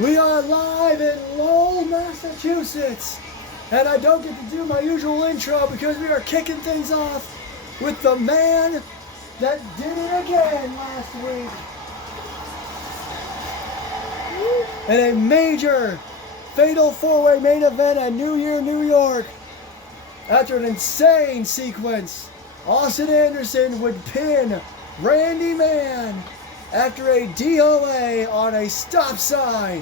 We are live in Lowell, Massachusetts, and I don't get to do my usual intro because we are kicking things off with the man that did it again last week. In a major fatal four-way main event at New Year, New York. After an insane sequence, Austin Anderson would pin Randy Man after a DOA on a stop sign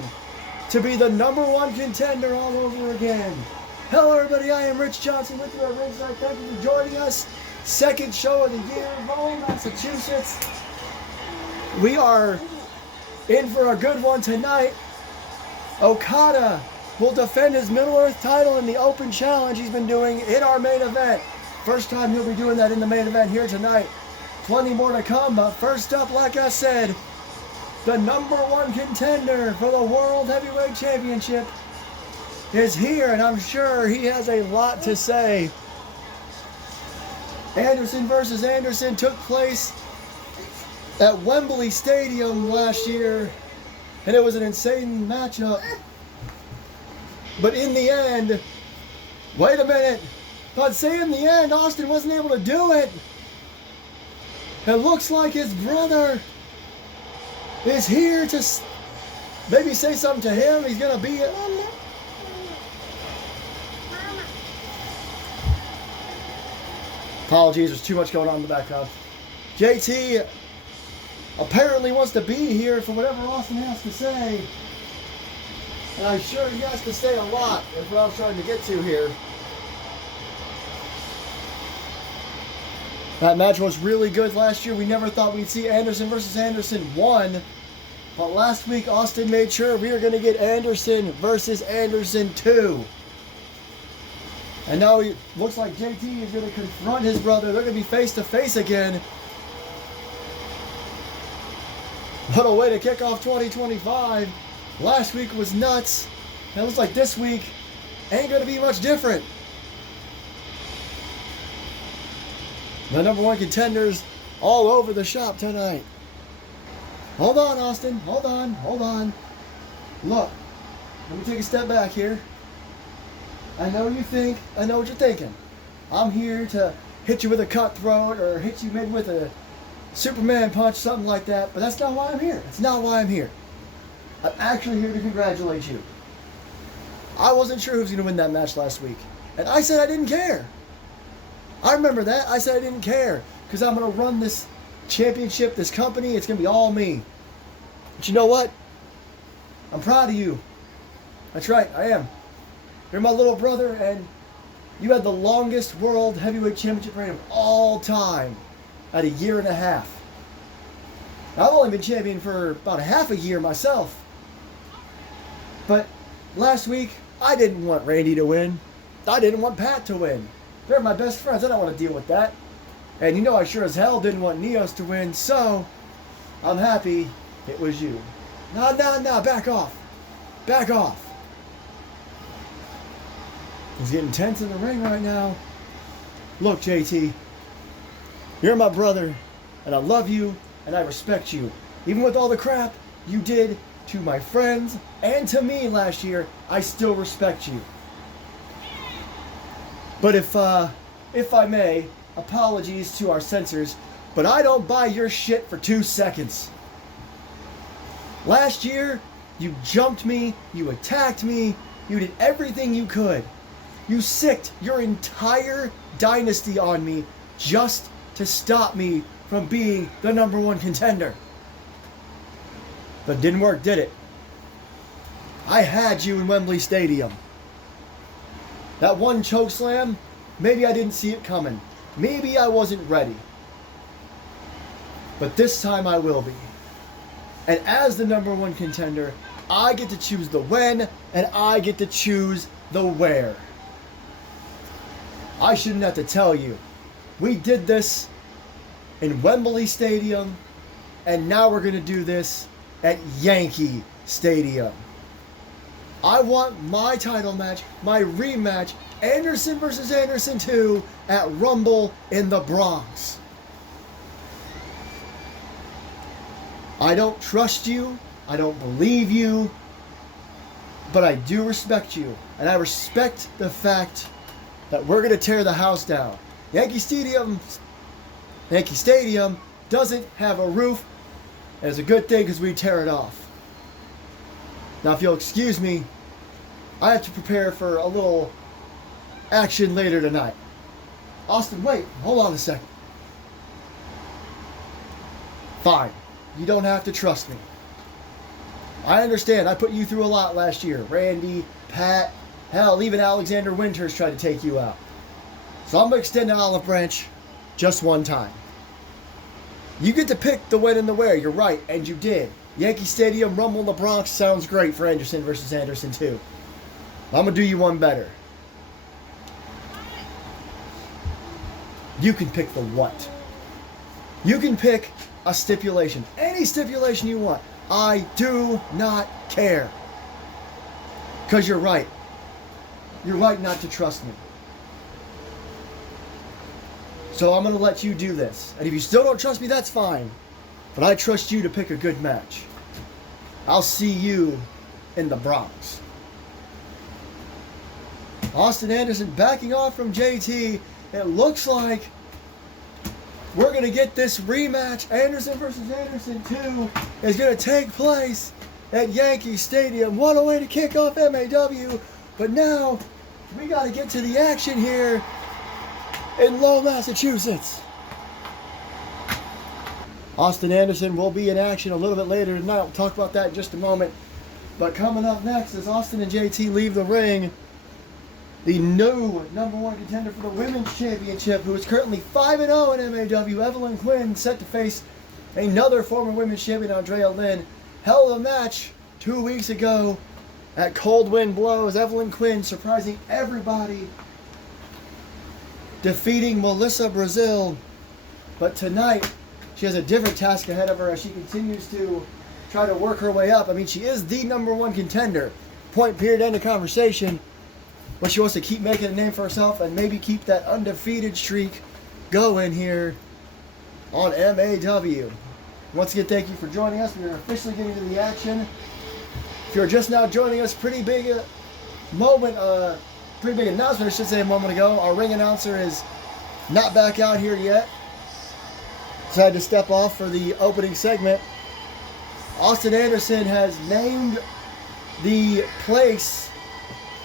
to be the #1 contender all over again. Hello everybody, I am Rich Johnson with you at ringside. Thank you for joining us. Second show of the year, Lowell, Massachusetts. We are in for a good one tonight. Okada will defend his Middle Earth title in the open challenge he's been doing in our main event. First time he'll be doing that in the main event here tonight. Plenty more to come, but first up, like I said, the #1 contender for the World Heavyweight Championship is here, and I'm sure he has a lot to say. Anderson versus Anderson took place at Wembley Stadium last year, and it was an insane matchup. But in the end, wait a minute, I'd say in the end, Austin wasn't able to do it. It looks like his brother is here to maybe say something to him. He's going to be... Apologies, there's too much going on in the background. JT apparently wants to be here for whatever Austin has to say. And I'm sure he has to say a lot. That's what I was trying to get to here. That match was really good last year. We never thought we'd see Anderson versus Anderson 1. But last week, Austin made sure we were going to get Anderson versus Anderson 2. And now it looks like JT is going to confront his brother. They're going to be face to face again. What a way to kick off 2025. Last week was nuts. It looks like this week ain't going to be much different. The #1 contenders all over the shop tonight. Hold on, Austin. Hold on. Look, let me take a step back here. I know what you're thinking. I'm here to hit you with a cutthroat or hit you maybe with a Superman punch, something like that. But that's not why I'm here. That's not why I'm here. I'm actually here to congratulate you. I wasn't sure who was going to win that match last week. And I said I didn't care. I remember that. I said I didn't care because I'm going to run this championship, this company. It's going to be all me. But you know what? I'm proud of you. That's right, I am. You're my little brother, and you had the longest World Heavyweight Championship reign of all time at 1.5 years. I've only been champion for about half a year myself. But last week, I didn't want Randy to win. I didn't want Pat to win. They're my best friends. I don't want to deal with that. And you know I sure as hell didn't want Neos to win, so I'm happy it was you. No, back off. Back off. He's getting tense in the ring right now. Look, JT, you're my brother, and I love you, and I respect you. Even with all the crap you did to my friends and to me last year, I still respect you. But if I may, apologies to our censors, but I don't buy your shit for 2 seconds. Last year, you jumped me, you attacked me, you did everything you could. You sicked your entire dynasty on me just to stop me from being the #1 contender. But it didn't work, did it? I had you in Wembley Stadium. That one chokeslam, maybe I didn't see it coming. Maybe I wasn't ready. But this time I will be. And as the #1 contender, I get to choose the when, and I get to choose the where. I shouldn't have to tell you. We did this in Wembley Stadium, and now we're going to do this at Yankee Stadium. I want my title match, my rematch, Anderson versus Anderson 2 at Rumble in the Bronx. I don't trust you. I don't believe you. but I do respect you, and I respect the fact that we're going to tear the house down. Yankee Stadium doesn't have a roof, and it's a good thing because we tear it off. Now, if you'll excuse me, I have to prepare for a little action later tonight. Austin, wait, hold on a second. Fine, you don't have to trust me. I understand, I put you through a lot last year. Randy, Pat, hell, even Alexander Winters tried to take you out. So I'm going to extend an olive branch just one time. You get to pick the when and the where, you're right, and you did. Yankee Stadium, Rumble in the Bronx sounds great for Anderson versus Anderson too. I'm going to do you one better. You can pick the what. You can pick a stipulation. Any stipulation you want. I do not care. Because you're right. You're right not to trust me. So I'm going to let you do this. And if you still don't trust me, that's fine. But I trust you to pick a good match. I'll see you in the Bronx. Austin Anderson backing off from JT. It looks like we're going to get this rematch. Anderson versus Anderson 2 is going to take place at Yankee Stadium. What a way to kick off MAW. But now we got to get to the action here in Lowell, Massachusetts. Austin Anderson will be in action a little bit later tonight. We'll talk about that in just a moment. But coming up next, as Austin and JT leave the ring, the new #1 contender for the Women's Championship, who is currently 5-0 in MAW, Evelyn Quinn, set to face another former Women's Champion, Andrea Lynn. Hell of a match 2 weeks ago at Cold Wind Blows. Evelyn Quinn surprising everybody, defeating Melissa Brazil. But tonight, she has a different task ahead of her as she continues to try to work her way up. I mean, she is the #1 contender. Point, period, end of conversation. But she wants to keep making a name for herself and maybe keep that undefeated streak going here on MAW. Once again, thank you for joining us. We are officially getting to the action. If you're just now joining us, pretty big announcement, I should say, a moment ago. Our ring announcer is not back out here yet. So I had to step off for the opening segment. Austin Anderson has named the place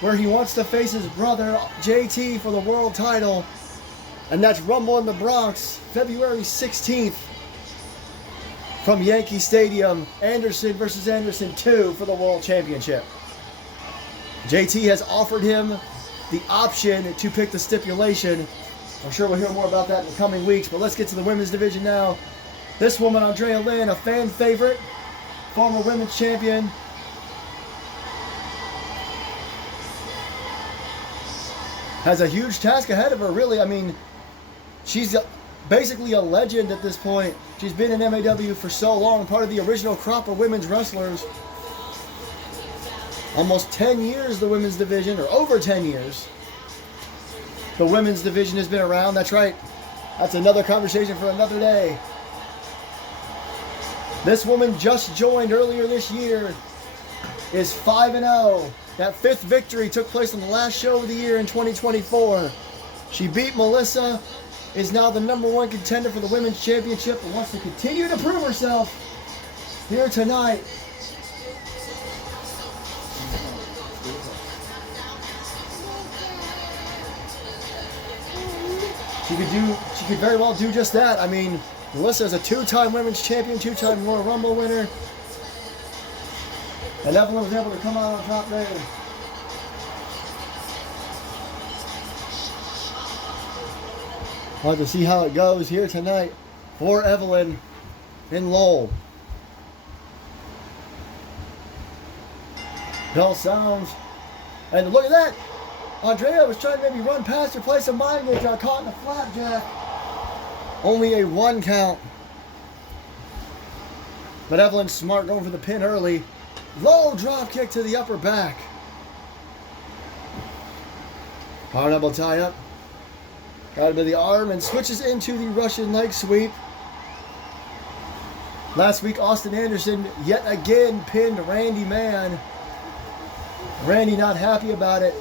where he wants to face his brother, JT, for the world title. And that's Rumble in the Bronx, February 16th. From Yankee Stadium, Anderson versus Anderson 2 for the World Championship. JT has offered him the option to pick the stipulation. I'm sure we'll hear more about that in the coming weeks, but let's get to the women's division now. This woman, Andrea Lynn, a fan favorite, former women's champion. Has a huge task ahead of her, really. I mean, she's basically a legend at this point. She's been in MAW for so long, part of the original crop of women's wrestlers. Almost 10 years, the women's division, or over 10 years. The women's division has been around. That's right. That's another conversation for another day. This woman just joined earlier this year, is 5-0. That 5th victory took place on the last show of the year in 2024. She beat Melissa, is now the #1 contender for the Women's Championship, and wants to continue to prove herself here tonight. She could very well do just that. I mean, Melissa is a 2-time Women's Champion, 2-time Royal Rumble winner. And Evelyn was able to come out on top there. We'll have to see how it goes here tonight for Evelyn in Lowell. Bell sounds. And look at that! Andrea was trying to maybe run past her, play some mind games, got caught in a flapjack. Only a 1 count. But Evelyn's smart, going for the pin early. Low drop kick to the upper back. Power double tie up. Got him to the arm and switches into the Russian leg sweep. Last week, Austin Anderson yet again pinned Randy Man. Randy not happy about it.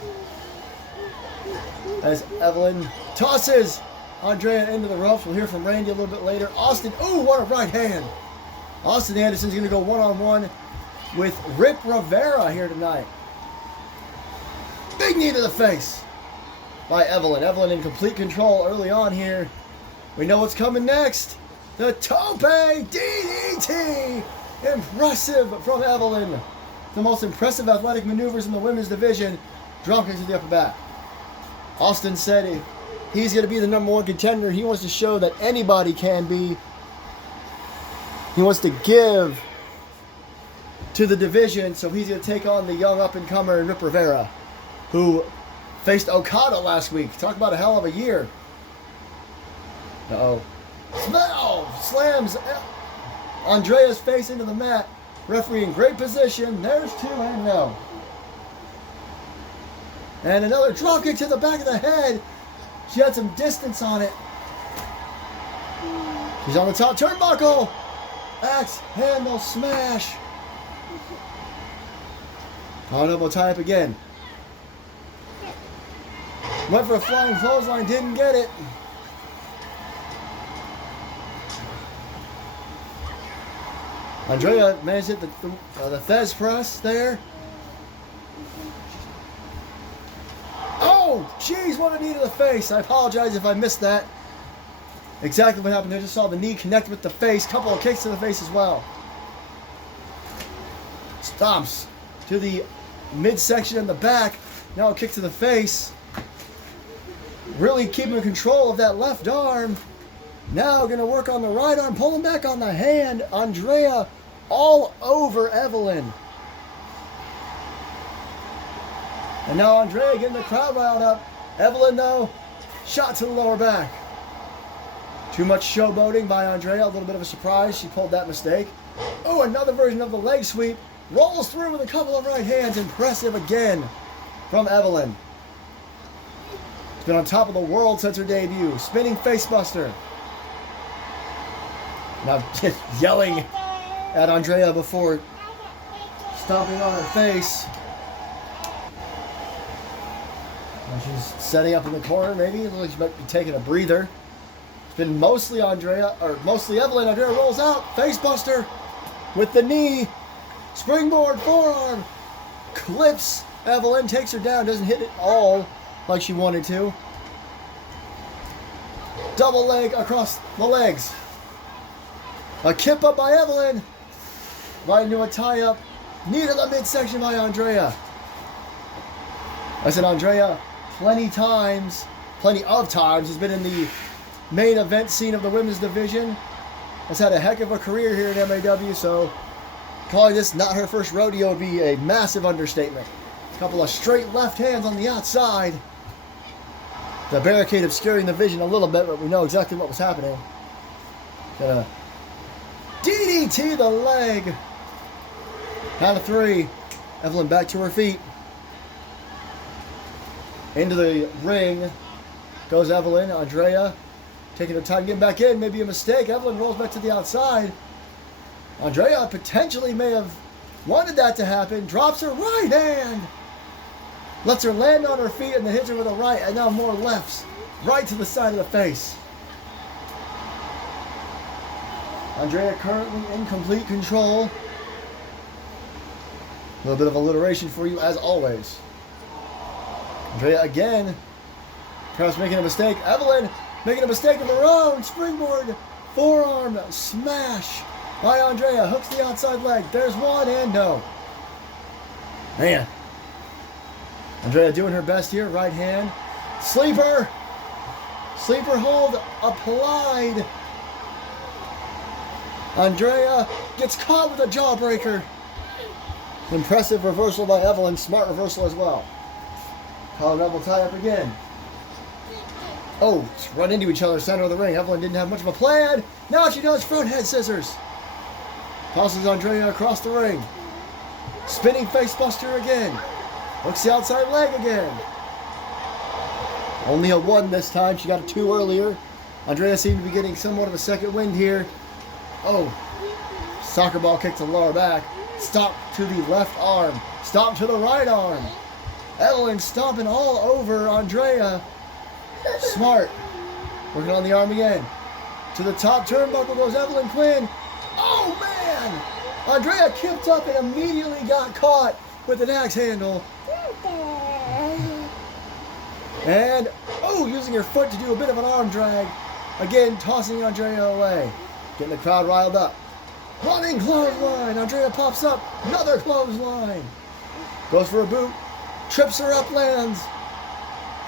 As Evelyn tosses Andrea into the ropes. We'll hear from Randy a little bit later. Austin, ooh, what a right hand. Austin Anderson's going to go one-on-one with Rip Rivera here tonight. Big knee to the face by Evelyn. Evelyn in complete control early on here. We know what's coming next. The Tope DDT. Impressive from Evelyn. The most impressive athletic maneuvers in the women's division. Drop kick to the upper back. Austin said he's going to be the #1 contender. He wants to show that anybody can be. He wants to give to the division, so he's going to take on the young up-and-comer Rip Rivera, who faced Okada last week. Talk about a hell of a year. Uh-oh. Slams Andrea's face into the mat. Referee in great position. There's 2 and no. And another dropkick to the back of the head. She had some distance on it. She's on the top turnbuckle. Axe handle smash. On elbow tie up again. Went for a flying clothesline, didn't get it. Andrea managed to hit the Thez press there. Oh, jeez, what a knee to the face. I apologize if I missed that. Exactly what happened. I just saw the knee connect with the face. Couple of kicks to the face as well. Stomps to the midsection in the back. Now a kick to the face. Really keeping control of that left arm. Now going to work on the right arm. Pulling back on the hand. Andrea all over Evelyn. And now Andrea getting the crowd riled up. Evelyn, though, shot to the lower back. Too much showboating by Andrea. A little bit of a surprise. She pulled that mistake. Oh, another version of the leg sweep. Rolls through with a couple of right hands. Impressive again from Evelyn. She's been on top of the world since her debut. Spinning facebuster. Now just yelling at Andrea before stomping on her face. Now she's setting up in the corner, maybe. It looks like she might be taking a breather. It's been mostly Evelyn. Andrea rolls out. Facebuster with the knee. Springboard forearm. Clips Evelyn. Takes her down. Doesn't hit it all like she wanted to. Double leg across the legs. A kip up by Evelyn. Right into a tie up. Knee to the midsection by Andrea. I said Andrea plenty of times has been in the main event scene of the women's division. Has had a heck of a career here at MAW, so calling this not her first rodeo would be a massive understatement. A couple of straight left hands on the outside. The barricade obscuring the vision a little bit, but we know exactly what was happening. Gonna DDT the leg. Count of 3. Evelyn back to her feet. Into the ring goes Evelyn. Andrea taking her time getting back in. Maybe a mistake. Evelyn rolls back to the outside. Andrea potentially may have wanted that to happen. Drops her right hand. Lets her land on her feet and then hits her with a right. And now more lefts. Right to the side of the face. Andrea currently in complete control. A little bit of alliteration for you as always. Andrea again, perhaps making a mistake. Evelyn making a mistake of her own. Springboard forearm smash by Andrea. Hooks the outside leg. There's one and no. Man. Andrea doing her best here. Right hand. Sleeper. Sleeper hold applied. Andrea gets caught with a jawbreaker. Impressive reversal by Evelyn. Smart reversal as well. Collar double tie up again. Oh, run into each other center of the ring. Evelyn didn't have much of a plan. Now she does front head scissors. Tosses Andrea across the ring. Spinning facebuster again. Hooks the outside leg again. Only a 1 this time. She got a 2 earlier. Andrea seemed to be getting somewhat of a second wind here. Oh, soccer ball kick to the lower back. Stomp to the left arm. Stomp to the right arm. Evelyn stomping all over Andrea. Smart. Working on the arm again. To the top turnbuckle goes Evelyn Quinn. Oh, man! Andrea kicked up and immediately got caught with an axe handle. And, using her foot to do a bit of an arm drag. Again, tossing Andrea away. Getting the crowd riled up. Running clothesline. Andrea pops up. Another clothesline. Goes for a boot. Trips her up, lands.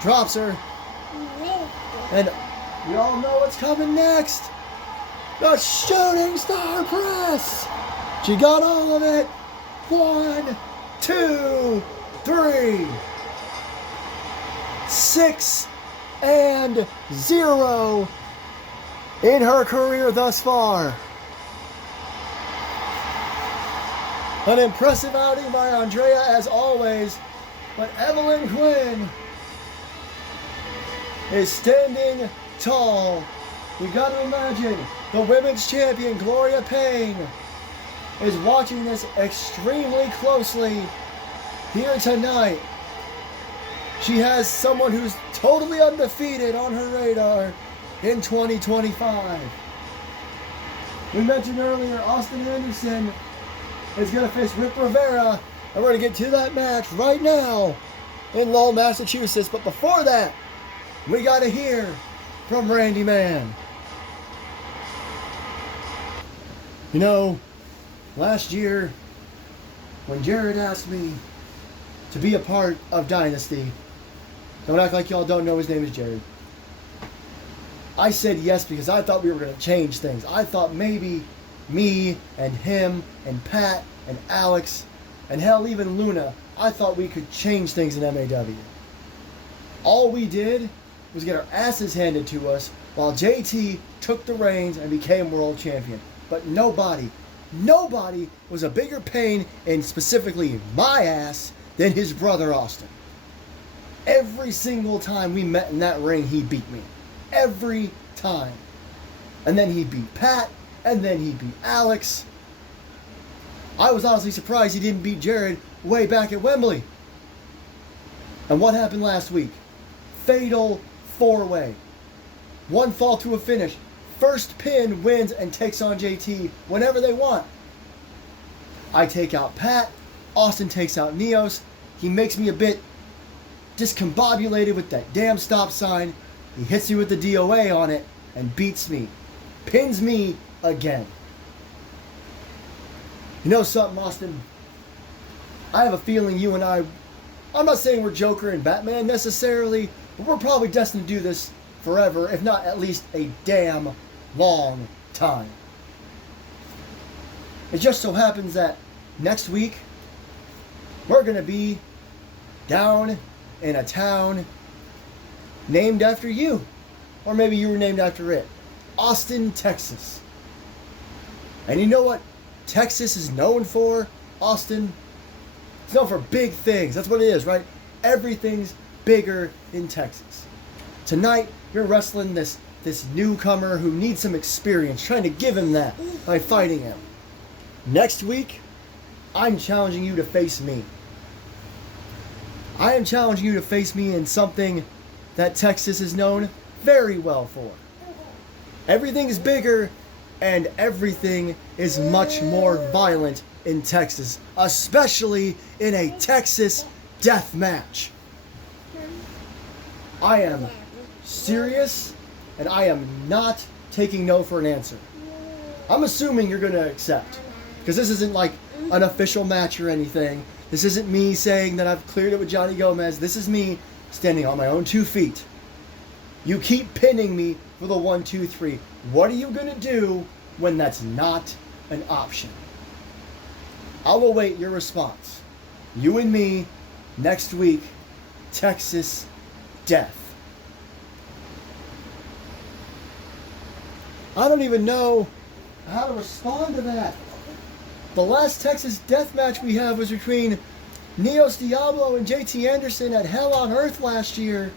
Drops her. And we all know what's coming next. The shooting star press. She got all of it. 1, 2, 3. 6-0 in her career thus far. An impressive outing by Andrea as always, but Evelyn Quinn is standing tall. You gotta imagine the women's champion Gloria Payne is watching this extremely closely here tonight. She has someone who's totally undefeated on her radar in 2025. We mentioned earlier Austin Anderson is going to face Rip Rivera, and we're going to get to that match right now in Lowell, Massachusetts. But before that, we got to hear from Randy Man. You know, last year, when Jared asked me to be a part of Dynasty, don't act like y'all don't know his name is Jared, I said yes because I thought we were going to change things. I thought maybe me and him and Pat and Alex and hell, even Luna, I thought we could change things in MAW. All we did was get our asses handed to us while JT took the reins and became world champion. But nobody was a bigger pain in specifically my ass than his brother Austin. Every single time we met in that ring, he beat me. Every time. And then he beat Pat, and then he beat Alex. I was honestly surprised he didn't beat Jared way back at Wembley. And what happened last week? Fatal 4-way. One fall to a finish. First pin wins and takes on JT whenever they want. I take out Pat. Austin takes out Neos. He makes me a bit discombobulated with that damn stop sign. He hits me with the DOA on it and beats me. Pins me again. You know something, Austin? I have a feeling you and I'm not saying we're Joker and Batman necessarily, but we're probably destined to do this forever, if not at least a damn long time. It just so happens that next week, we're going to be down in a town named after you. Or maybe you were named after it. Austin, Texas. And you know what Texas is known for, Austin? It's known for big things. That's what it is, right? Everything's bigger in Texas. Tonight, you're wrestling this newcomer who needs some experience, trying to give him that by fighting him. Next week, I'm challenging you to face me. I am challenging you to face me in something that Texas is known very well for. Everything is bigger and everything is much more violent in Texas, especially in a Texas death match. I am serious and I am not taking no for an answer. I'm assuming you're going to accept, because this isn't like an official match or anything. This isn't me saying that I've cleared it with Johnny Gomez. This is me standing on my own 2 feet. You keep pinning me for the 1, 2, 3. What are you going to do when that's not an option? I'll await your response. You and me, next week, Texas death. I don't even know how to respond to that. The last Texas death match we had was between Neos Diablo and JT Anderson at Hell on Earth last year.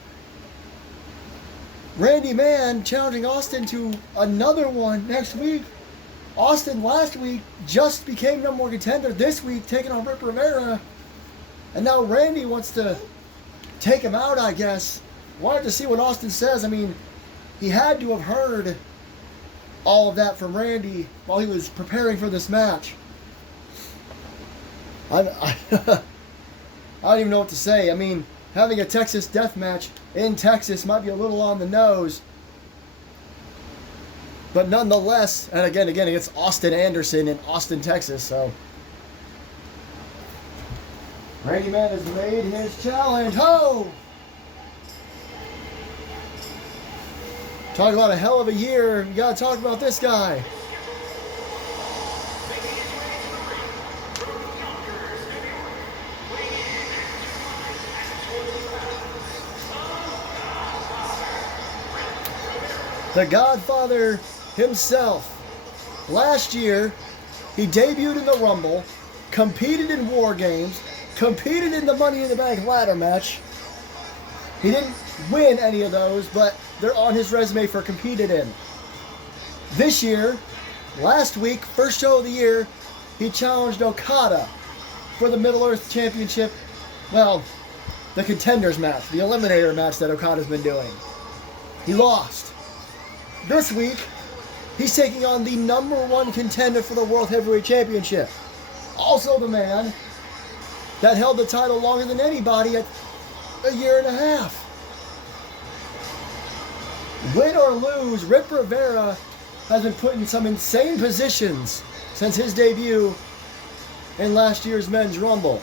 Randy Man challenging Austin to another one next week. Austin last week just became number one contender. This week taking on Rip Rivera. And now Randy wants to take him out, I guess. Wanted to see what Austin says. I mean, he had to have heard all of that from Randy while he was preparing for this match. I don't even know what to say. I mean, having a Texas death match in Texas might be a little on the nose. But nonetheless, and again, it's Austin Anderson in Austin, Texas, so. Randy Man has made his challenge. Ho! Talk about a hell of a year. You gotta talk about this guy. The Godfather himself. Last year, he debuted in the Rumble, competed in War Games, competed in the Money in the Bank ladder match. He didn't win any of those, but they're on his resume for competed in. This year, last week, first show of the year, he challenged Okada for the Middle Earth Championship. Well, the contenders match, the eliminator match that Okada's been doing. He lost. This week, he's taking on the number one contender for the World Heavyweight Championship. Also the man that held the title longer than anybody at a year and a half. Win or lose, Rip Rivera has been put in some insane positions since his debut in last year's Men's Rumble.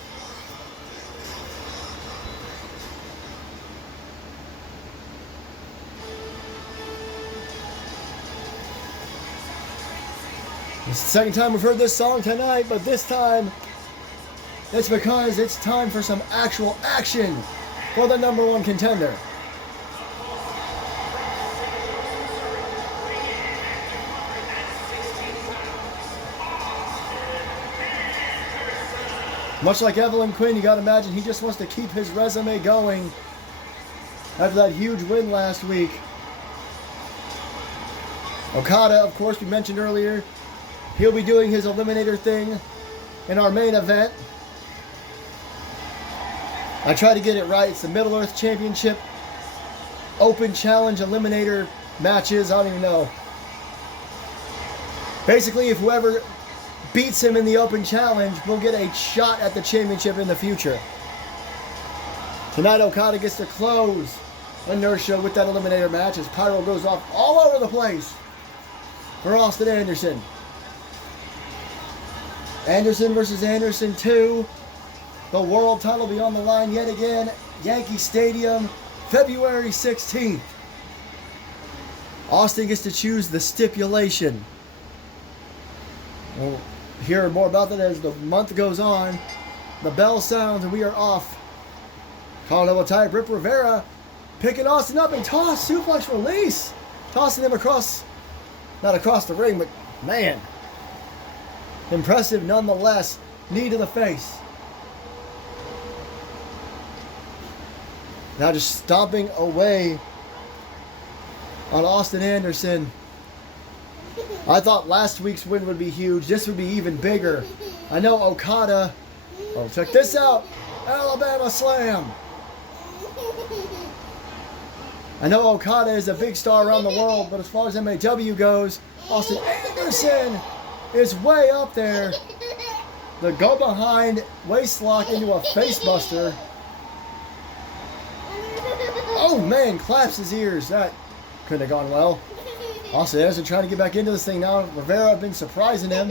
It's the second time we've heard this song tonight, but this time it's because it's time for some actual action for the number one contender. Much like Evelyn Quinn, you gotta imagine he just wants to keep his resume going after that huge win last week. Okada, of course, we mentioned earlier, he'll be doing his eliminator thing in our main event. I try to get it right. It's the Middle Earth Championship Open Challenge Eliminator matches. I don't even know. Basically, if whoever beats him in the Open Challenge will get a shot at the championship in the future. Tonight, Okada gets to close Inertia with that eliminator match as Pyro goes off all over the place for Austin Anderson. Anderson versus Anderson 2. The world title will be on the line yet again. Yankee Stadium, February 16th. Austin gets to choose the stipulation. We'll hear more about that as the month goes on. The bell sounds and we are off. Colorado type Rip Rivera picking Austin up and toss, suplex release. Tossing him across, not across the ring, but man. Impressive nonetheless. Knee to the face. Now just stomping away on Austin Anderson. I thought last week's win would be huge. This would be even bigger. I know Okada. Oh, check this out. Alabama Slam. I know Okada is a big star around the world, but as far as MAW goes, Austin Anderson is way up there. The go behind waist lock into a face buster. Oh man, claps his ears. That couldn't have gone well. Austin Anderson trying to get back into this thing now. Rivera have been surprising him.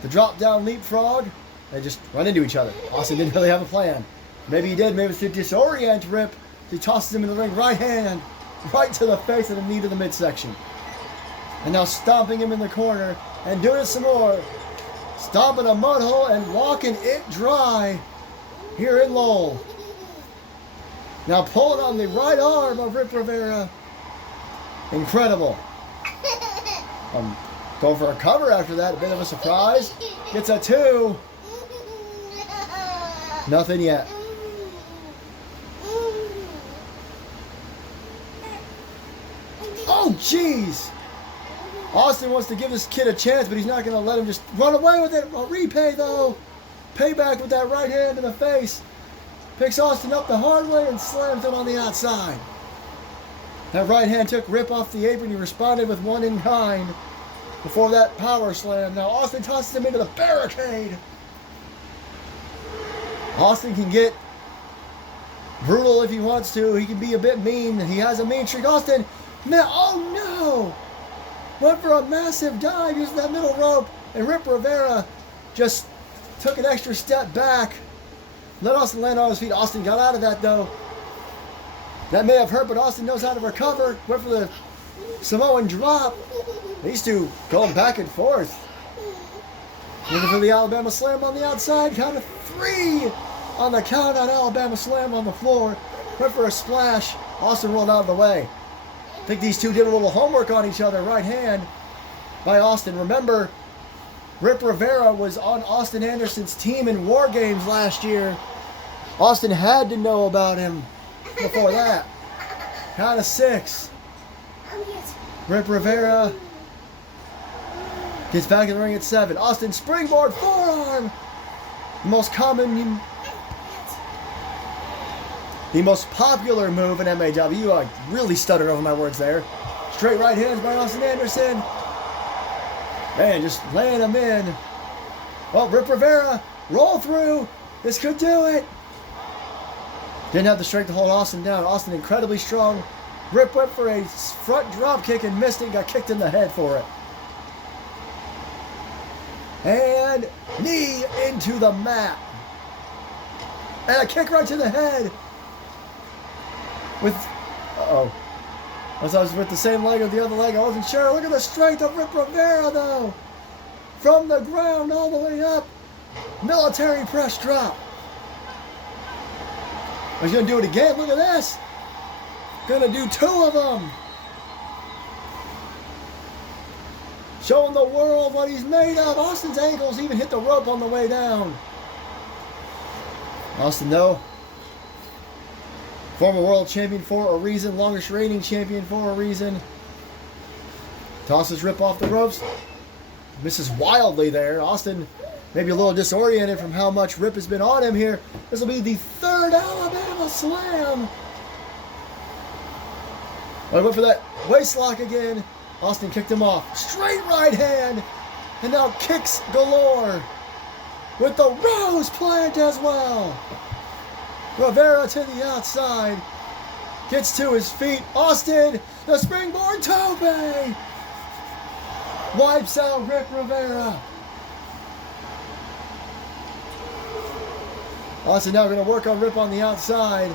The drop down leapfrog. They just run into each other. Austin didn't really have a plan. Maybe he did. Maybe it's to disorient Rip. He tosses him in the ring. Right hand. Right to the face and the knee to the midsection. And now stomping him in the corner. And doing it some more. Stomping a mud hole and walking it dry here in Lowell. Now pulling on the right arm of Rip Rivera. Incredible. Going for a cover after that. A bit of a surprise. Gets a 2. Nothing yet. Oh, jeez. Austin wants to give this kid a chance, but he's not going to let him just run away with it. A repay, though. Payback with that right hand to the face. Picks Austin up the hard way and slams him on the outside. That right hand took Rip off the apron. He responded with one in kind before that power slam. Now Austin tosses him into the barricade. Austin can get brutal if he wants to. He can be a bit mean. He has a mean streak. Austin, oh no! Went for a massive dive using that middle rope, and Rip Rivera just took an extra step back. Let Austin land on his feet. Austin got out of that, though. That may have hurt, but Austin knows how to recover. Went for the Samoan drop. These two going back and forth. Looking for the Alabama Slam on the outside. Count of 3 on the count on Alabama Slam on the floor. Went for a splash. Austin rolled out of the way. I think these two did a little homework on each other. Right hand by Austin. Remember, Rip Rivera was on Austin Anderson's team in War Games last year. Austin had to know about him before that. Count of 6. Rip Rivera gets back in the ring at 7. Austin springboard forearm. The most popular move in MAW. I really stuttered over my words there. Straight right hands by Austin Anderson. Man, just laying him in. Well, Rip Rivera, roll through. This could do it. Didn't have the strength to hold Austin down. Austin incredibly strong. Rip went for a front drop kick and missed it and got kicked in the head for it. And knee into the mat. And a kick right to the head. I was with the same leg or the other leg. I wasn't sure. Look at the strength of Rip Rivera, though. From the ground all the way up. Military press drop. He's going to do it again. Look at this. Going to do 2 of them. Showing the world what he's made of. Austin's ankles even hit the rope on the way down. Austin, though, former world champion for a reason. Longest reigning champion for a reason. Tosses Rip off the ropes. Misses wildly there. Austin maybe a little disoriented from how much Rip has been on him here. This will be the 3rd Alabama Slam. I went for that waist lock again. Austin kicked him off. Straight right hand. And now kicks galore. With the rose plant as well. Rivera to the outside. Gets to his feet. Austin, the springboard tope. Wipes out Rip Rivera. Austin now going to work on Rip on the outside.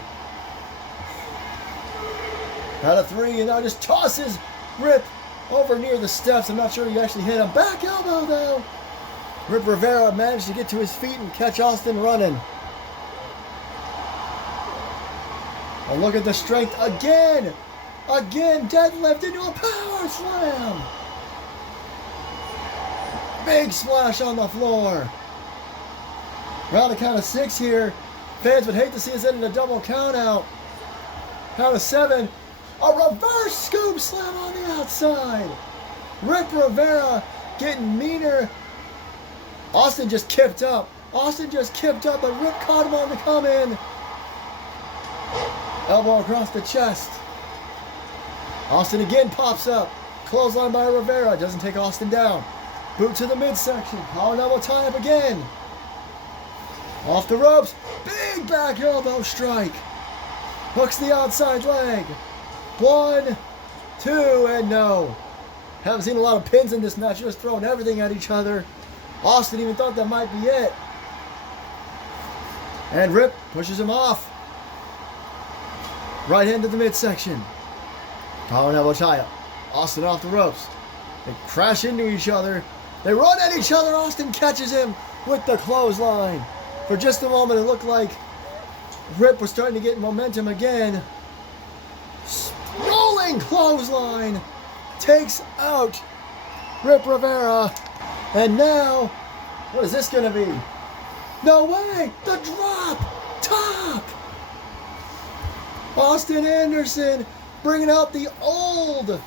Out of 3, and now just tosses Rip over near the steps. I'm not sure he actually hit him. Back elbow, though. Rip Rivera managed to get to his feet and catch Austin running. And look at the strength again. Again, deadlift into a power slam. Big splash on the floor. Round a count of 6 here. Fans would hate to see us end in a double count out. Count of 7. A reverse scoop slam on the outside. Rip Rivera getting meaner. Austin just kipped up. But Rip caught him on the come in. Elbow across the chest. Austin again pops up. Clothesline by Rivera. Doesn't take Austin down. Boot to the midsection. Collar elbow tie up again. Off the ropes. Big back elbow strike. Hooks the outside leg. 1, 2, and no. Haven't seen a lot of pins in this match. Just throwing everything at each other. Austin even thought that might be it. And Rip pushes him off. Right hand to the midsection. Collar elbow tie up. Austin off the ropes. They crash into each other. They run at each other. Austin catches him with the clothesline. For just a moment, it looked like Rip was starting to get momentum again. Rolling clothesline takes out Rip Rivera. And now, what is this going to be? No way! The drop! Top! Austin Anderson bringing out the old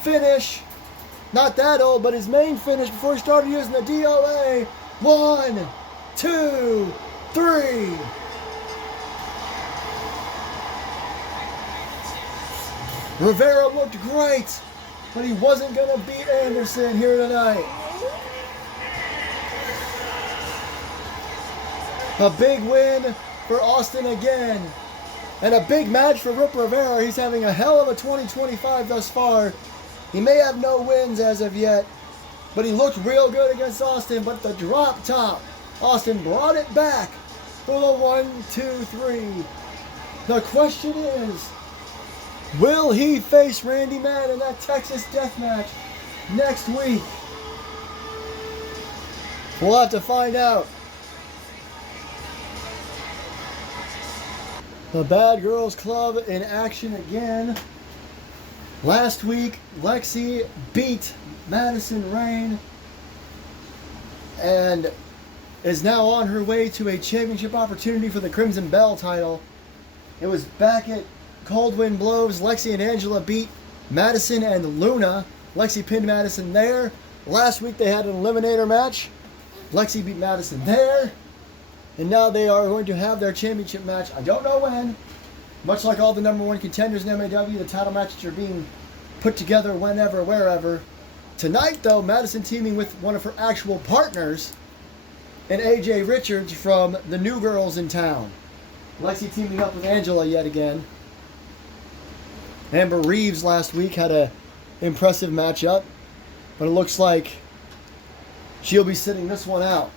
finish Not that old, but his main finish before he started using the DOA. 1, 2, 3. Rivera looked great, but he wasn't going to beat Anderson here tonight. A big win for Austin again. And a big match for Rip Rivera. He's having a hell of a 2025 thus far. He may have no wins as of yet, but he looked real good against Austin. But the drop top, Austin brought it back for the 1, 2, 3. The question is, will he face Randy Man in that Texas death match next week? We'll have to find out. The Bad Girls Club in action again. Last week, Lexi beat Madison Rayne and is now on her way to a championship opportunity for the Crimson Bell title. It was back at Cold Wind Blows. Lexi and Angela beat Madison and Luna. Lexi pinned Madison there. Last week they had an eliminator match. Lexi beat Madison there. And now they are going to have their championship match. I don't know when. Much like all the #1 contenders in MAW, the title matches are being put together whenever, wherever. Tonight, though, Madison teaming with one of her actual partners, and AJ Richards from the New Girls in Town. Lexi teaming up with Angela yet again. Amber Reeves last week had a impressive matchup, but it looks like she'll be sitting this one out.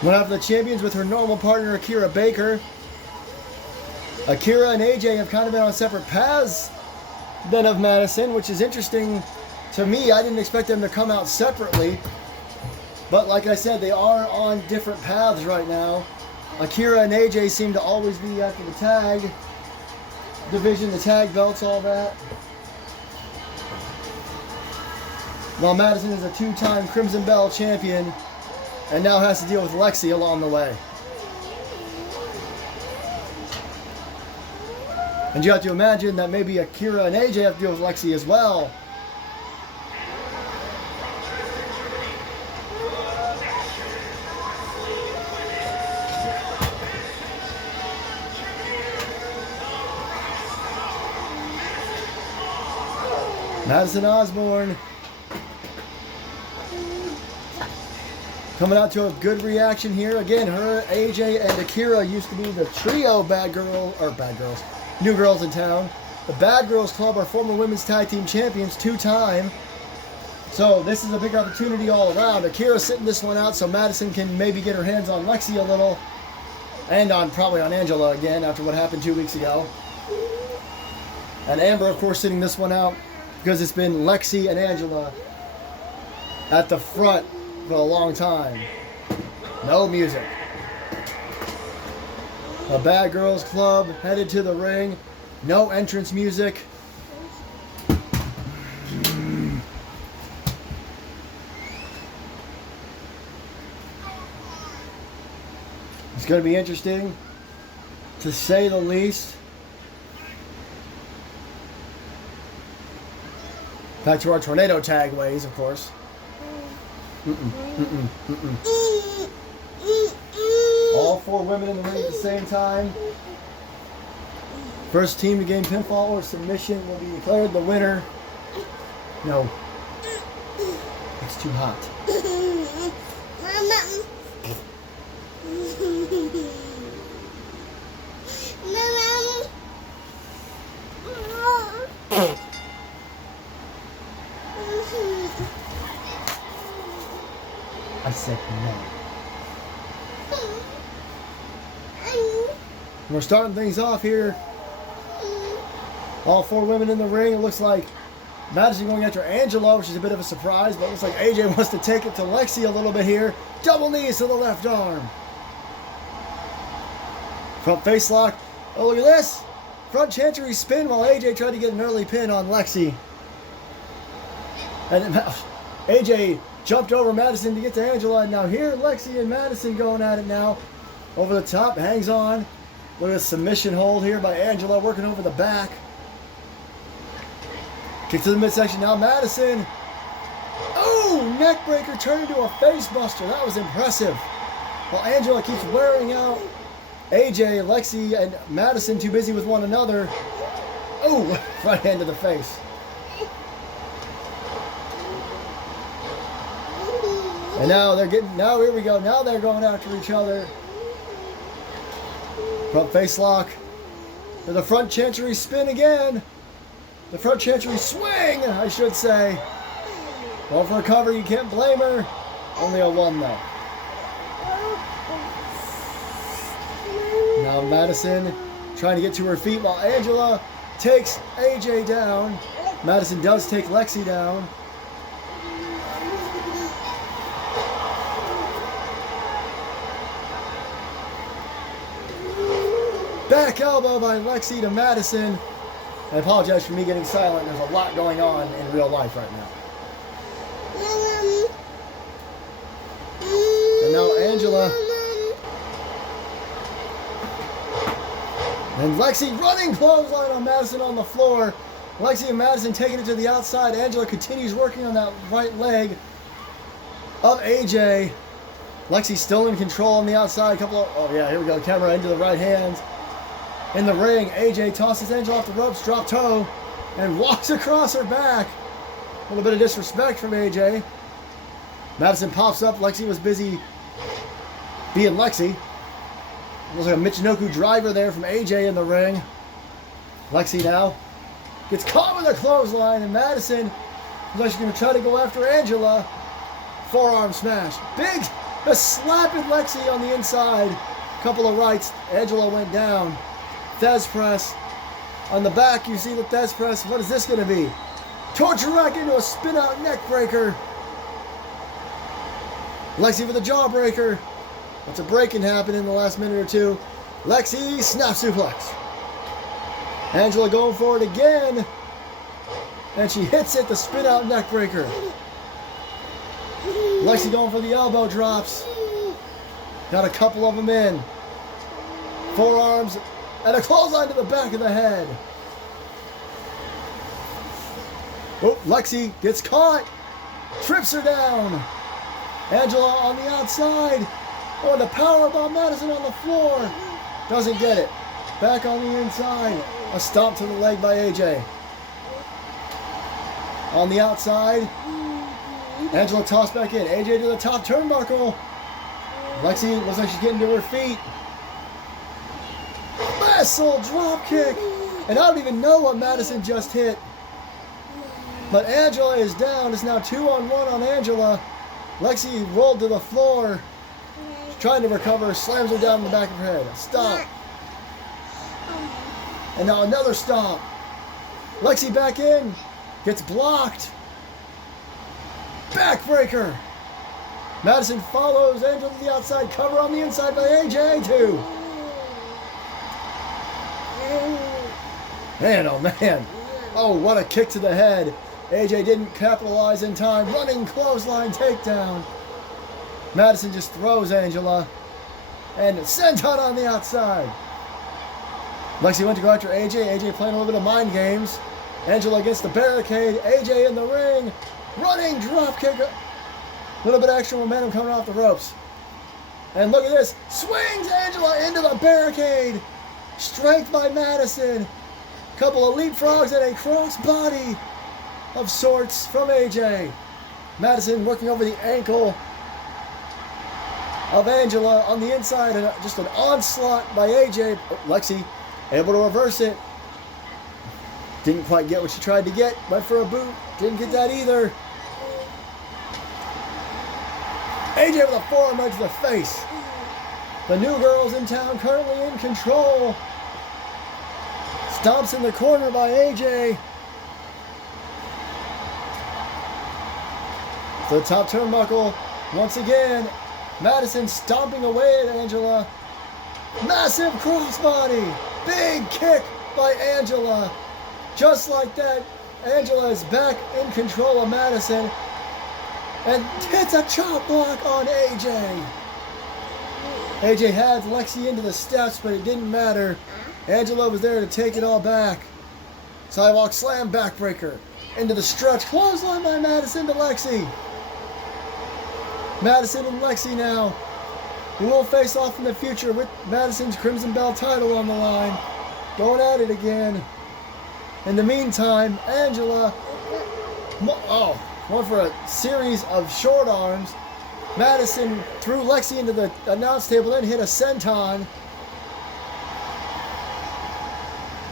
One of the champions with her normal partner, Akira Baker. Akira and AJ have kind of been on separate paths than of Madison, which is interesting to me. I didn't expect them to come out separately. But like I said, they are on different paths right now. Akira and AJ seem to always be after the tag division, the tag belts, all that. While Madison is a 2-time Crimson Bell champion and now has to deal with Lexi along the way. And you have to imagine that maybe Akira and AJ have to deal with Lexi as well. Madison Osborne coming out to a good reaction here. Again, her, AJ, and Akira used to be the trio New Girls in Town. The Bad Girls Club are former women's tag team champions, 2-time. So this is a big opportunity all around. Akira sitting this one out so Madison can maybe get her hands on Lexi a little. And probably on Angela again after what happened 2 weeks ago. And Amber, of course, sitting this one out because it's been Lexi and Angela at the front for a long time. No music. The Bad Girls Club headed to the ring. No entrance music. It's going to be interesting, to say the least. Back to our tornado tag ways, of course. All 4 women in the ring at the same time. First team to gain pinfall or submission will be declared the winner. No. It's too hot. I said no. We're starting things off here All 4 women in the ring. It looks like Madison going after Angela, which is a bit of a surprise, but it looks like AJ wants to take it to Lexi a little bit here. Double knees to the left arm. Front face lock. Oh, look at this. Front chancery spin while AJ tried to get an early pin on Lexi. And AJ jumped over Madison to get to Angela, and now here Lexi and Madison going at it now. Over the top, hangs on. Look at the submission hold here by Angela, working over the back. Kick to the midsection now, Madison. Oh, neck breaker turned into a face buster. That was impressive. While Angela keeps wearing out AJ, Lexi, and Madison too busy with one another. Oh, right hand to the face. And now they're getting, now here we go. Now they're going after each other. Front face lock. To the front chancery spin again. The front chancery swing, I should say. Going for a cover, you can't blame her. Only a 1 though. Now Madison trying to get to her feet while Angela takes AJ down. Madison does take Lexi down. Back elbow by Lexi to Madison. I apologize for me getting silent. There's a lot going on in real life right now. And now Angela. And Lexi running clothesline on Madison on the floor. Lexi and Madison taking it to the outside. Angela continues working on that right leg of AJ. Lexi still in control on the outside. Oh yeah, here we go. Camera into the right hands. In the ring, AJ tosses Angela off the ropes, drop toe, and walks across her back. A little bit of disrespect from AJ. Madison pops up. Lexi was busy being Lexi. Looks like a Michinoku driver there from AJ in the ring. Lexi now gets caught with a clothesline, and Madison looks like she's going to try to go after Angela. Forearm smash. Big, slapping Lexi on the inside. Couple of rights. Angela went down. Thez press. On the back, you see the Thez press. What is this going to be? Torture rack into a spin out neck breaker. Lexi with a jawbreaker. What's a breaking happen in the last minute or two? Lexi snap suplex. Angela going for it again. And she hits it, the spin out neck breaker. Lexi going for the elbow drops. Got a couple of them in. Forearms. And a clothesline to the back of the head. Oh, Lexi gets caught. Trips her down. Angela on the outside. Oh, and the powerbomb Madison on the floor. Doesn't get it. Back on the inside. A stomp to the leg by AJ. On the outside. Angela tossed back in. AJ to the top turnbuckle. Lexi looks like she's getting to her feet. Wrestle drop kick. And I don't even know what Madison just hit. But Angela is down. It's now 2-on-1 on Angela. Lexi rolled to the floor. She's trying to recover. Slams her down in the back of her head. Stomp. And now another stomp. Lexi back in. Gets blocked. Backbreaker. Madison follows Angela to the outside. Cover on the inside by AJ too. Man, oh man. Oh, what a kick to the head. AJ didn't capitalize in time. Running clothesline takedown. Madison just throws Angela. And senton on the outside. Lexi went to go after AJ. AJ playing a little bit of mind games. Angela against the barricade. AJ in the ring. Running drop kick. A little bit of extra momentum coming off the ropes. And look at this. Swings Angela into the barricade. Strength by Madison. Couple of leapfrogs and a crossbody of sorts from AJ. Madison working over the ankle of Angela on the inside, and just an onslaught by AJ. Lexi able to reverse it. Didn't quite get what she tried to get. Went for a boot. Didn't get that either. AJ with a forearm right to the face. The new girls in town currently in control. Stomps in the corner by AJ. The top turnbuckle. Once again, Madison stomping away at Angela. Massive crossbody. Big kick by Angela. Just like that, Angela is back in control of Madison. And hits a chop block on AJ. AJ had Lexi into the steps, but it didn't matter. Angela was there to take it all back. Sidewalk slam backbreaker. Into the stretch. Clothesline by Madison to Lexi. Madison and Lexi now. We will face off in the future with Madison's Crimson Belt title on the line. Going at it again. In the meantime, Angela went for a series of short arms. Madison threw Lexi into the announce table, then hit a senton.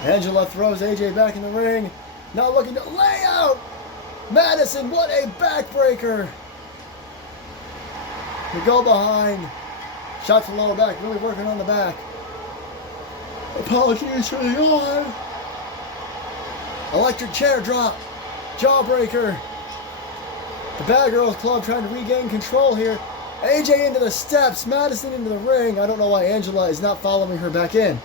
Angela throws AJ back in the ring. Now looking to lay out. Madison, what a backbreaker. The go behind. Shot to the lower back, really working on the back. Apologies for the arm. Electric chair drop. Jawbreaker. The Bad Girls Club trying to regain control here. AJ into the steps. Madison into the ring. I don't know why Angela is not following her back in.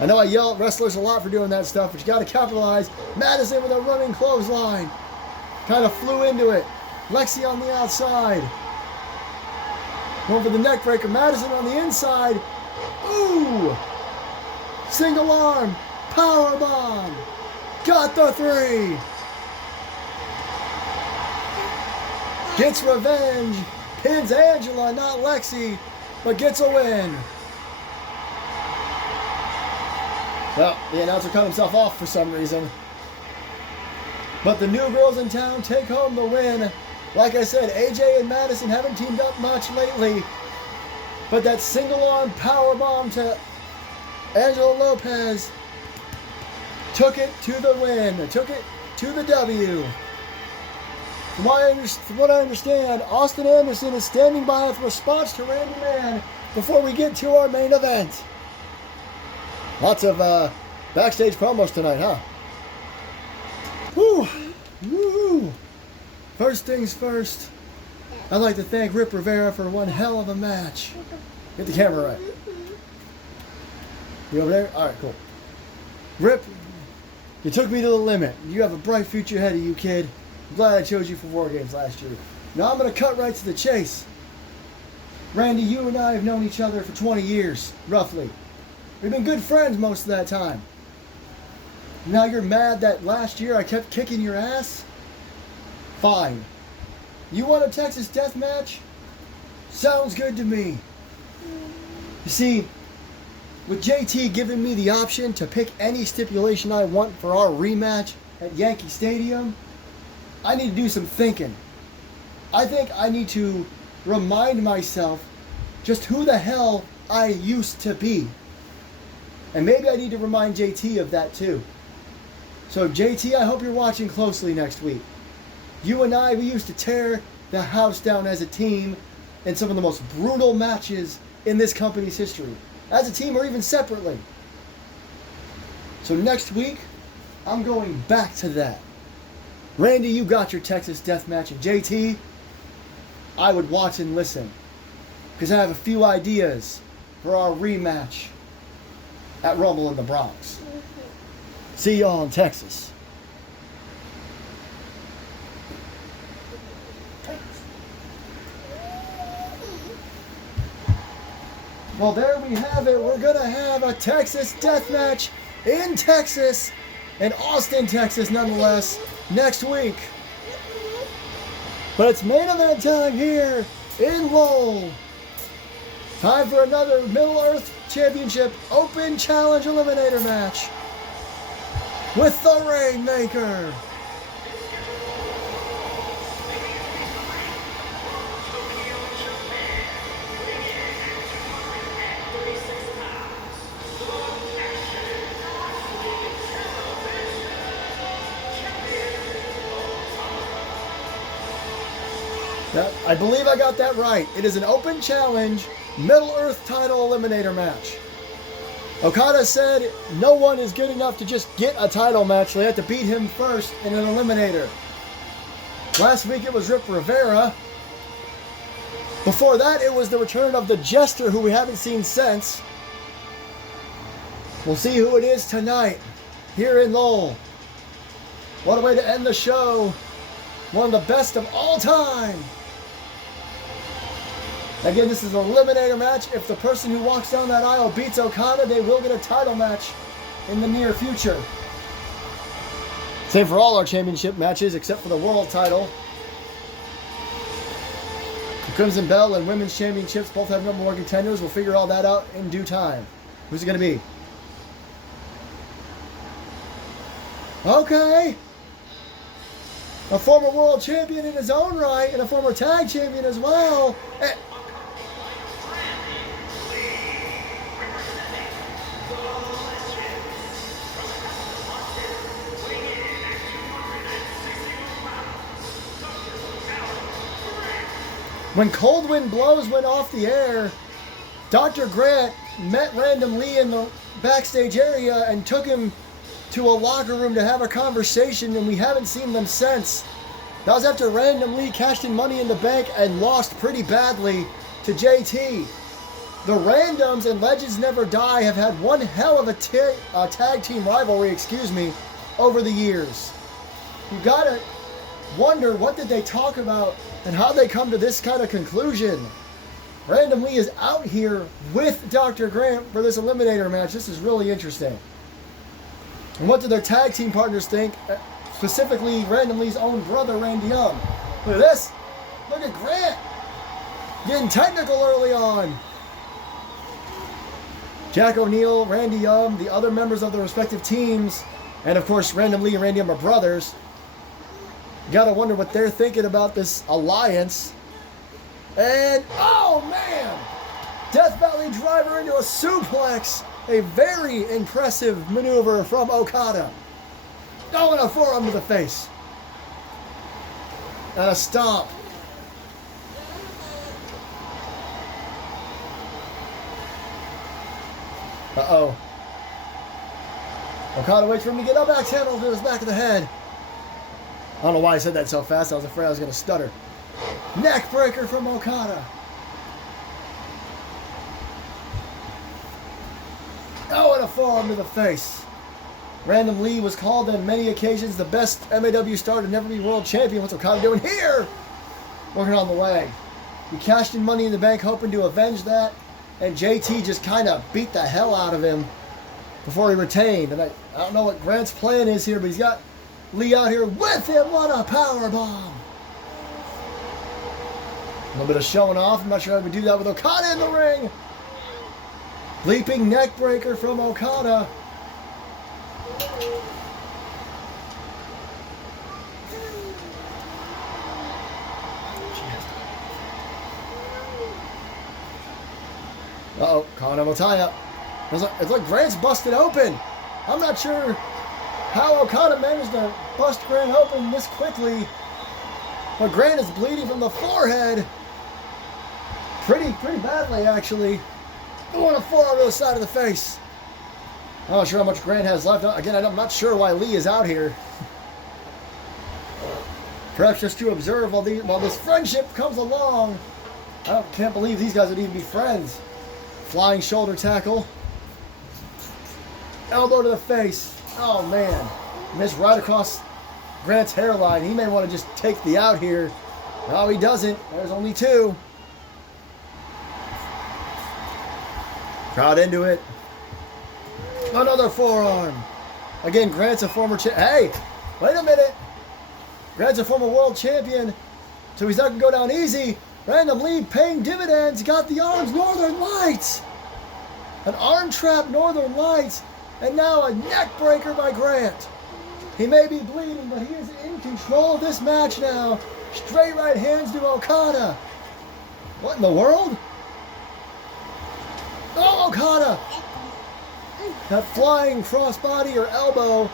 I know I yell at wrestlers a lot for doing that stuff, but you got to capitalize. Madison with a running clothesline. Kind of flew into it. Lexi on the outside. Going for the neck breaker. Madison on the inside. Ooh! Single arm. Power bomb. Got the 3. Gets revenge. Pins Angela, not Lexi, but gets a win. Well, the announcer cut himself off for some reason. But the new girls in town take home the win. Like I said, AJ and Madison haven't teamed up much lately. But that single arm power bomb to Angela Lopez took it to the win. Took it to the W. From what I understand, Austin Anderson is standing by with response to Randy Man before we get to our main event. Lots of backstage promos tonight, huh? Woo! Woo! First things first, I'd like to thank Rip Rivera for one hell of a match. Get the camera right. You over there? Alright, cool. Rip, you took me to the limit. You have a bright future ahead of you, kid. I'm glad I chose you for War Games last year. Now I'm going to cut right to the chase. Randy, you and I have known each other for 20 years, roughly. We've been good friends most of that time. Now you're mad that last year I kept kicking your ass? Fine. You want a Texas death match? Sounds good to me. You see, with JT giving me the option to pick any stipulation I want for our rematch at Yankee Stadium, I need to do some thinking. I think I need to remind myself just who the hell I used to be. And maybe I need to remind JT of that too. So JT, I hope you're watching closely next week. You and I, we used to tear the house down as a team in some of the most brutal matches in this company's history. As a team or even separately. So next week, I'm going back to that. Randy, you got your Texas death match, and JT, I would watch and listen. Because I have a few ideas for our rematch at Rumble in the Bronx. See y'all in Texas. Well, there we have it. We're going to have a Texas death match in Texas, in Austin, Texas, nonetheless, next week. But it's main event time here in Lowell. Time for another Middle Earth Championship Open Challenge Eliminator match with the Rainmaker. I believe I got that right. It is an open challenge Middle Earth title eliminator match. Okada said no one is good enough to just get a title match. They have to beat him first in an eliminator. Last week it was Rip Rivera. Before that it was the return of the Jester, who we haven't seen since. We'll see who it is tonight here in Lowell. What a way to end the show. One of the best of all time. Again, this is an eliminator match. If the person who walks down that aisle beats Okada, they will get a title match in the near future. Same for all our championship matches except for the world title. The Crimson Bell and Women's Championships both have number one contenders. We'll figure all that out in due time. Who's it going to be? Okay. A former world champion in his own right and a former tag champion as well. When Cold Wind Blows went off the air, Dr. Grant met Random Lee in the backstage area and took him to a locker room to have a conversation, and we haven't seen them since. That was after Random Lee cashed in Money in the Bank and lost pretty badly to JT. The Randoms and Legends Never Die have had one hell of a tag team rivalry, over the years. You gotta wonder, what did they talk about and how they come to this kind of conclusion? Random Lee is out here with Dr. Grant for this eliminator match. This is really interesting. And what do their tag team partners think? Specifically, Random Lee's own brother, Randy Young. Look at this. Look at Grant. Getting technical early on. Jack O'Neil, Randy Young, the other members of the respective teams, and of course, Random Lee and Randy Young are brothers. You gotta wonder what they're thinking about this alliance. And, oh man! Death Valley Driver into a suplex. A very impressive maneuver from Okada. Oh, and a forearm to the face. And a stomp. Uh-oh. Okada waits for him to get up, axe handle to his back of the head. I don't know why I said that so fast. I was afraid I was going to stutter. Neck breaker from Okada. Oh, and a forearm to the face. Random Lee was called on many occasions the best MAW star to never be world champion. What's Okada doing here? Working on the leg. He cashed in Money in the Bank hoping to avenge that. And JT just kind of beat the hell out of him before he retained. And I don't know what Grant's plan is here, but he's got Lee out here with him. What a power bomb. A little bit of showing off. I'm not sure how we do that with Okada in the ring. Leaping neck breaker from Okada. Uh-oh, Continental tie-up. It's like Grant's busted open. I'm not sure how Okada managed to bust Grant open this quickly. But Grant is bleeding from the forehead. Pretty badly, actually. Oh, and a forearm to the side of the face. I'm not sure how much Grant has left. Again, I'm not sure why Lee is out here. Perhaps just to observe while this friendship comes along. I can't believe these guys would even be friends. Flying shoulder tackle. Elbow to the face. Oh, man. Missed right across Grant's hairline. He may want to just take the out here. No, he doesn't. There's only two. Crowd into it. Another forearm. Again, Grant's a former Hey, wait a minute. Grant's a former world champion, so he's not going to go down easy. Random Lee paying dividends. Got the arms. Northern Lights. An arm trap, Northern Lights. And now a neck breaker by Grant. He may be bleeding, but he is in control of this match now. Straight right hands to Okada. What in the world? Oh, Okada. That flying crossbody or elbow.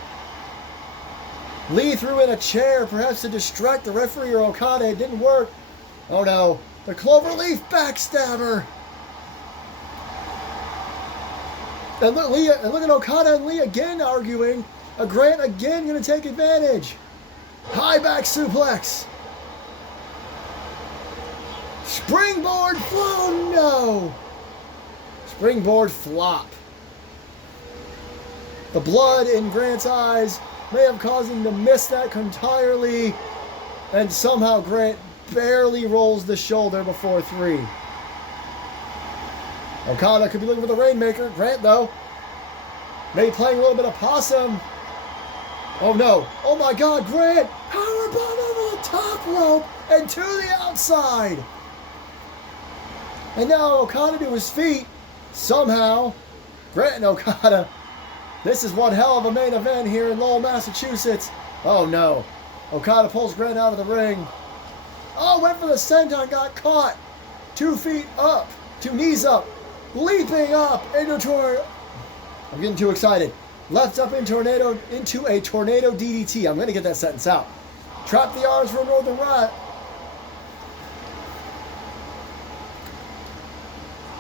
Lee threw in a chair, perhaps to distract the referee or Okada. It didn't work. Oh no. The Cloverleaf backstabber. And look at Okada and Lee again arguing. Grant again going to take advantage. High back suplex. Springboard flow, no. Springboard flop. The blood in Grant's eyes may have caused him to miss that entirely. And somehow Grant barely rolls the shoulder before 3. Okada could be looking for the Rainmaker. Grant, though, maybe playing a little bit of possum. Oh, no. Oh, my God, Grant. Powerbomb over the top rope and to the outside. And now Okada to his feet. Somehow, Grant and Okada. This is one hell of a main event here in Lowell, Massachusetts. Oh, no. Okada pulls Grant out of the ring. Oh, went for the senton, got caught. 2 feet up, 2 knees up. Leaping up into I'm getting too excited. Left up into a tornado DDT. I'm going to get that sentence out. Trap the arms for a Northern Rat.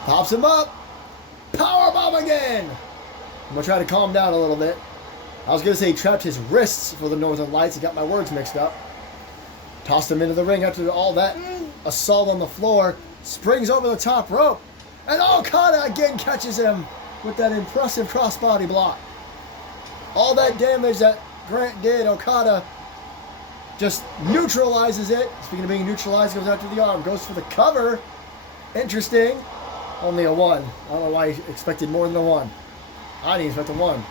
Pops him up. Powerbomb again. I'm going to try to calm down a little bit. I was going to say he trapped his wrists for the Northern Lights. He got my words mixed up. Tossed him into the ring after all that assault on the floor. Springs over the top rope. And Okada again catches him with that impressive crossbody block. All that damage that Grant did, Okada just neutralizes it. Speaking of being neutralized, goes after the arm. Goes for the cover. Interesting. Only a 1. I don't know why he expected more than a 1. I didn't expect a 1.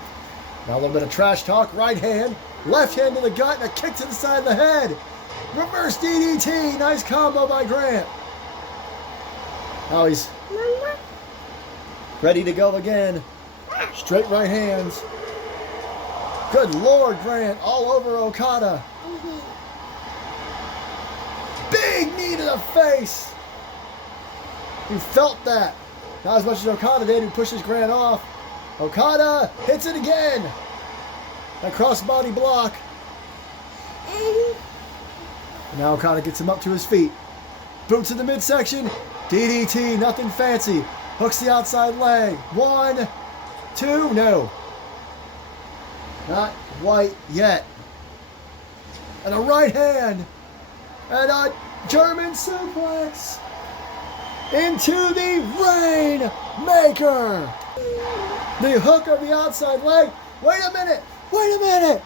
Now a little bit of trash talk. Right hand. Left hand to the gut and a kick to the side of the head. Reverse DDT. Nice combo by Grant. Now he's ready to go again. Straight right hands. Good Lord, Grant. All over Okada. Big knee to the face. You felt that. Not as much as Okada did, who pushes Grant off. Okada hits it again. That crossbody block. Now Okada gets him up to his feet. Boots in the midsection. DDT, nothing fancy. Hooks the outside leg. 1, 2, no. Not quite yet. And a right hand. And a German suplex. Into the Rainmaker. The hook of the outside leg. Wait a minute. Wait a minute.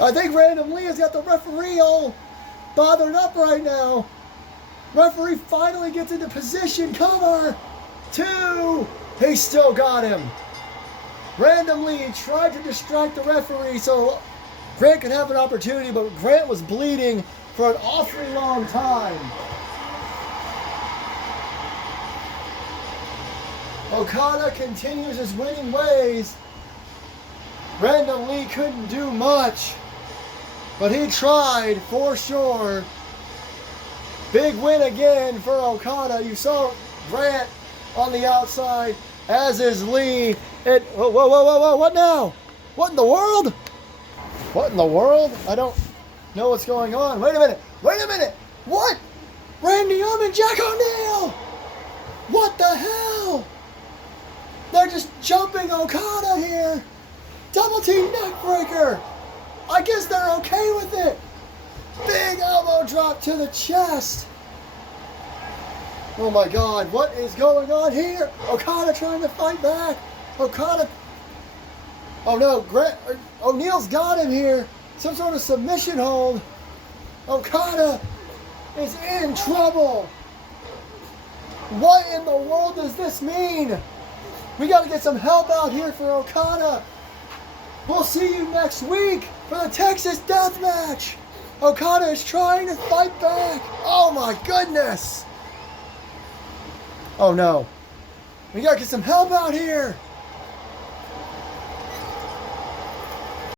I think Random Lee has got the referee all bothered up right now. Referee finally gets into position. Cover. 2. He still got him. Random Lee tried to distract the referee so Grant could have an opportunity, but Grant was bleeding for an awfully long time. Okada continues his winning ways. Random Lee couldn't do much, but he tried for sure. Big win again for Okada. You saw Grant on the outside, as is Lee. And whoa, whoa, whoa, whoa, whoa, what now? What in the world? What in the world? I don't know what's going on. Wait a minute. Wait a minute. What? Randy Orton and Jack O'Neill. What the hell? They're just jumping Okada here. Double team neckbreaker. I guess they're okay with it. Big elbow drop to the chest. Oh my God, what is going on here? Okada trying to fight back. Okada. Oh no, O'Neill's got him here. Some sort of submission hold. Okada is in trouble. What in the world does this mean? We got to get some help out here for Okada. We'll see you next week for the Texas Death Match. Okada is trying to fight back. Oh my goodness. Oh no. We got to get some help out here.